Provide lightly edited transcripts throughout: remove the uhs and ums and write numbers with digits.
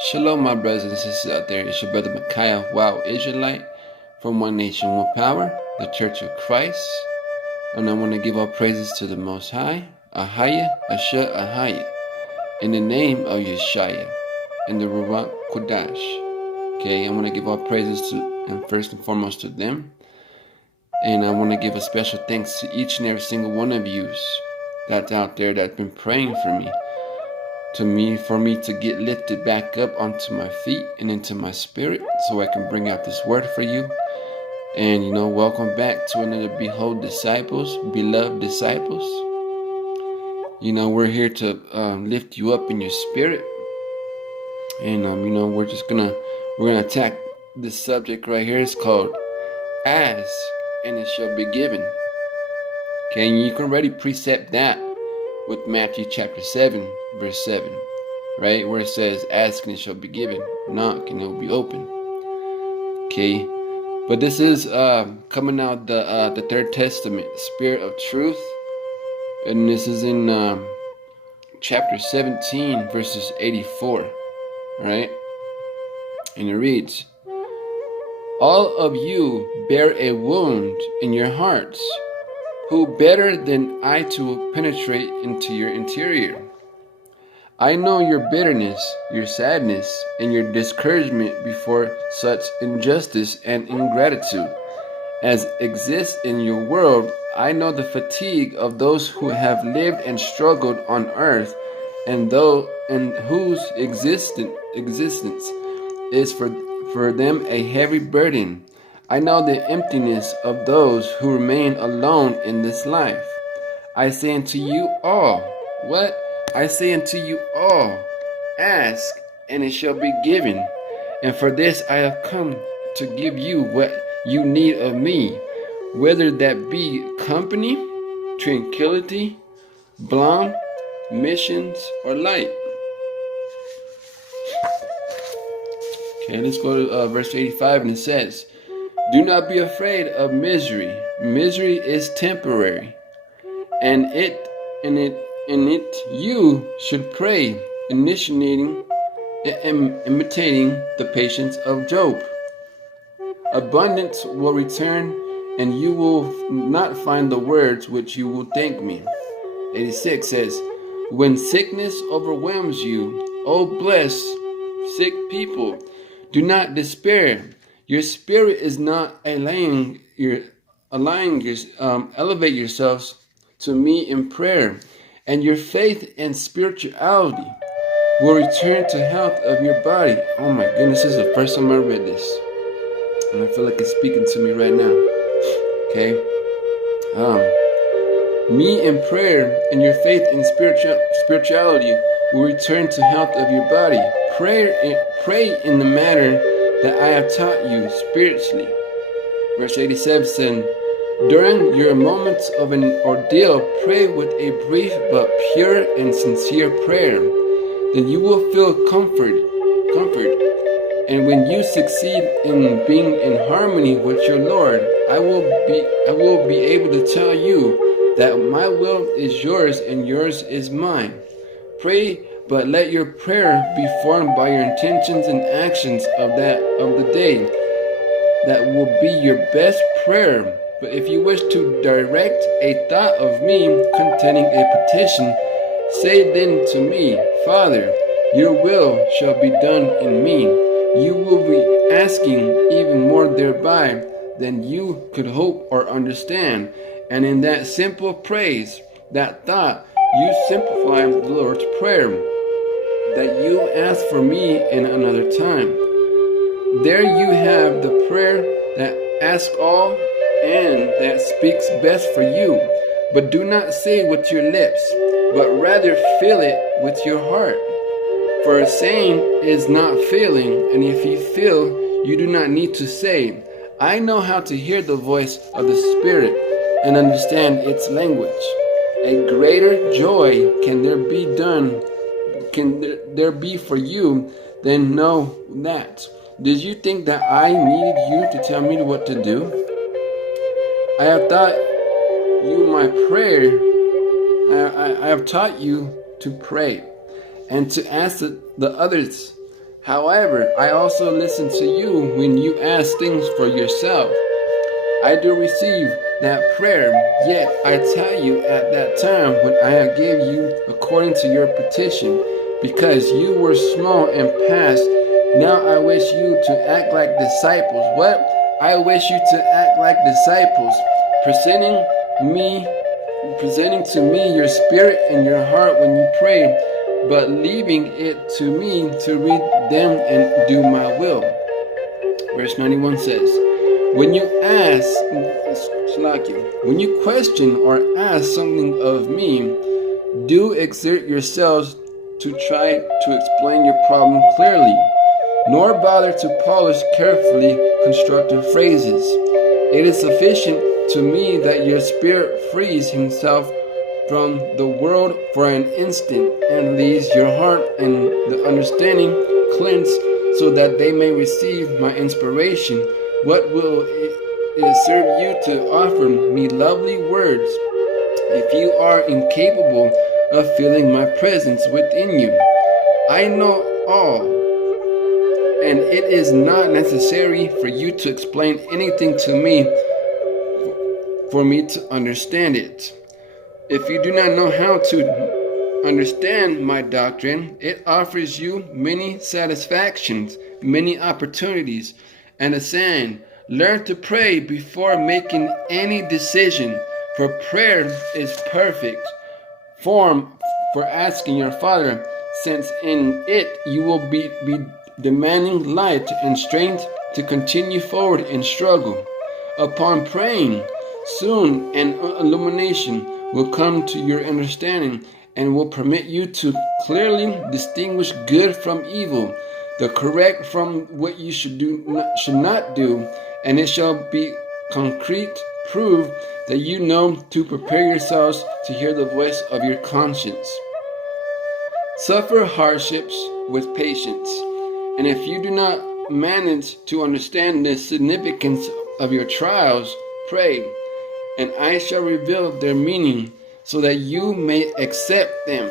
Shalom, my brothers and sisters out there. It's your brother Micaiah, Wow Israelite, from One Nation, One Power, the Church of Christ. And I want to give all praises to the Most High, Ahaya, Asher, Ahaya, in the name of Yeshaya, and the Ruach Kodash. Okay, I want to give all praises to, and first and foremost to them. And I want to give a special thanks to each and every single one of you that's out there that's been praying for me to get lifted back up onto my feet and into my spirit so I can bring out this word for you. And welcome back to another Behold Disciples, beloved disciples. We're here to lift you up in your spirit. And we're gonna attack this subject right here. It's called Ask and it shall be given. Okay, and you can already precept that with Matthew chapter 7, verse 7, right? Where it says, ask and it shall be given, knock and it will be open. Okay, but this is coming out the Third Testament, Spirit of Truth, and this is in chapter 17, verses 84, right? And it reads, all of you bear a wound in your hearts, who better than I to penetrate into your interior? I know your bitterness, your sadness, and your discouragement before such injustice and ingratitude as exists in your world. I know the fatigue of those who have lived and struggled on earth, and whose existence is for them a heavy burden. I know the emptiness of those who remain alone in this life. I say unto you all, what? I say unto you all, ask, and it shall be given. And for this I have come to give you what you need of me, whether that be company, tranquility, balm, missions, or light. Okay, let's go to verse 85, and it says, do not be afraid of misery. Misery is temporary, and you should pray, imitating the patience of Job. Abundance will return, and you will not find the words which you will thank me. 86 says, when sickness overwhelms you, O blessed sick people, do not despair. Your spirit is not elevate yourselves to me in prayer, and your faith and spirituality will return to health of your body. Oh my goodness, this is the first time I read this, and I feel like it's speaking to me right now. Okay, me in prayer and your faith and spirituality will return to health of your body. Pray in the manner that I have taught you spiritually. Verse 87 says, during your moments of an ordeal, pray with a brief but pure and sincere prayer. Then you will feel comfort. And when you succeed in being in harmony with your Lord, I will be able to tell you that my will is yours and yours is mine. Pray, but let your prayer be formed by your intentions and actions of the day. That will be your best prayer. But if you wish to direct a thought of me containing a petition, say then to me, Father, your will shall be done in me. You will be asking even more thereby than you could hope or understand. And in that simple praise, that thought, you simplify the Lord's Prayer, that you ask for me in another time. There you have the prayer that asks all and that speaks best for you. But do not say with your lips, but rather feel it with your heart. For saying is not feeling, and if you feel, you do not need to say. I know how to hear the voice of the Spirit and understand its language. A greater joy can there be for you than know that. Did you think that I needed you to tell me what to do? I have taught you my prayer. I have taught you to pray and to ask the others However, I also listen to you when you ask things for yourself. I do receive that prayer, yet I tell you at that time when I gave you according to your petition, because you were small and past, now I wish you to act like disciples. What? I wish you to act like disciples, presenting to me your spirit and your heart when you pray, but leaving it to me to read them and do my will. Verse 91 says, when you question or ask something of me, do exert yourselves to try to explain your problem clearly, nor bother to polish carefully constructed phrases. It is sufficient to me that your spirit frees himself from the world for an instant and leaves your heart and the understanding cleansed, so that they may receive my inspiration. What will it serve you to offer me lovely words if you are incapable of feeling my presence within you? I know all, and it is not necessary for you to explain anything to me for me to understand it. If you do not know how to understand my doctrine, it offers you many satisfactions, many opportunities, and a saying, learn to pray before making any decision, for prayer is perfect form for asking your Father, since in it you will be demanding light and strength to continue forward in struggle. Upon praying, soon an illumination will come to your understanding and will permit you to clearly distinguish good from evil, the correct from what you should not do, and it shall be concrete proof that you know to prepare yourselves to hear the voice of your conscience. Suffer hardships with patience, and if you do not manage to understand the significance of your trials, pray, and I shall reveal their meaning so that you may accept them.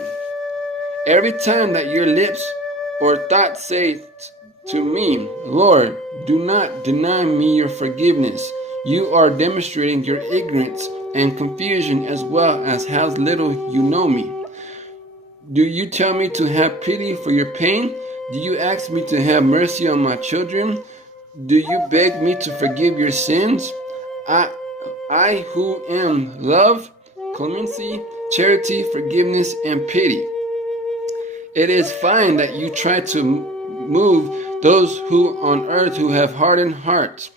Every time that your lips or thoughts say to me, Lord, do not deny me your forgiveness, you are demonstrating your ignorance and confusion, as well as how little you know me. Do you tell me to have pity for your pain? Do you ask me to have mercy on my children? Do you beg me to forgive your sins? I who am love, clemency, charity, forgiveness, and pity. It is fine that you try to move those who on earth who have hardened hearts,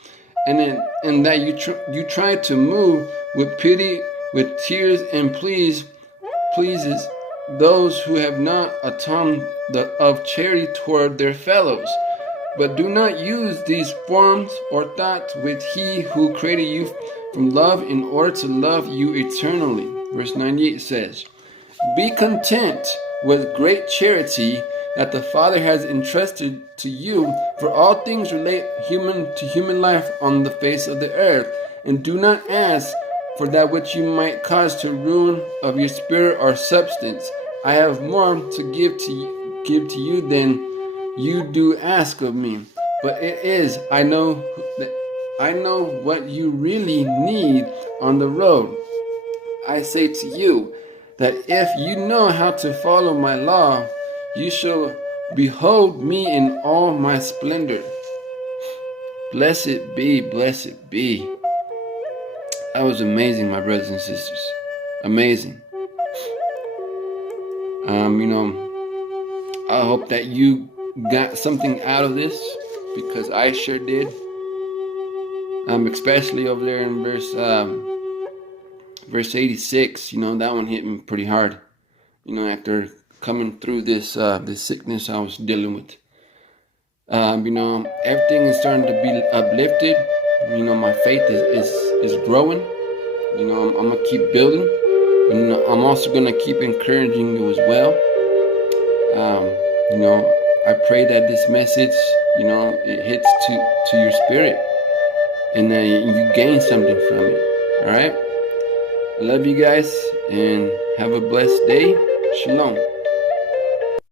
and that you try to move with pity, with tears and pleases those who have not a tongue of charity toward their fellows. But do not use these forms or thoughts with He who created you from love in order to love you eternally. Verse 98 says, be content with great charity that the Father has entrusted to you, for all things relate to human life on the face of the earth, and do not ask for that which you might cause to ruin of your spirit or substance. I have more to give to you than you do ask of me. But it is, I know what you really need on the road. I say to you that if you know how to follow my law, you shall behold me in all my splendor. Blessed be, blessed be. That was amazing, my brothers and sisters. Amazing. I hope that you got something out of this, because I sure did. Especially over there in verse 86. That one hit me pretty hard. After coming through this sickness I was dealing with. Everything is starting to be uplifted. My faith is growing. I'm gonna keep building. I'm also gonna keep encouraging you as well. I pray that this message, it hits to your spirit, and that you gain something from it. All right. I love you guys, and have a blessed day. Shalom.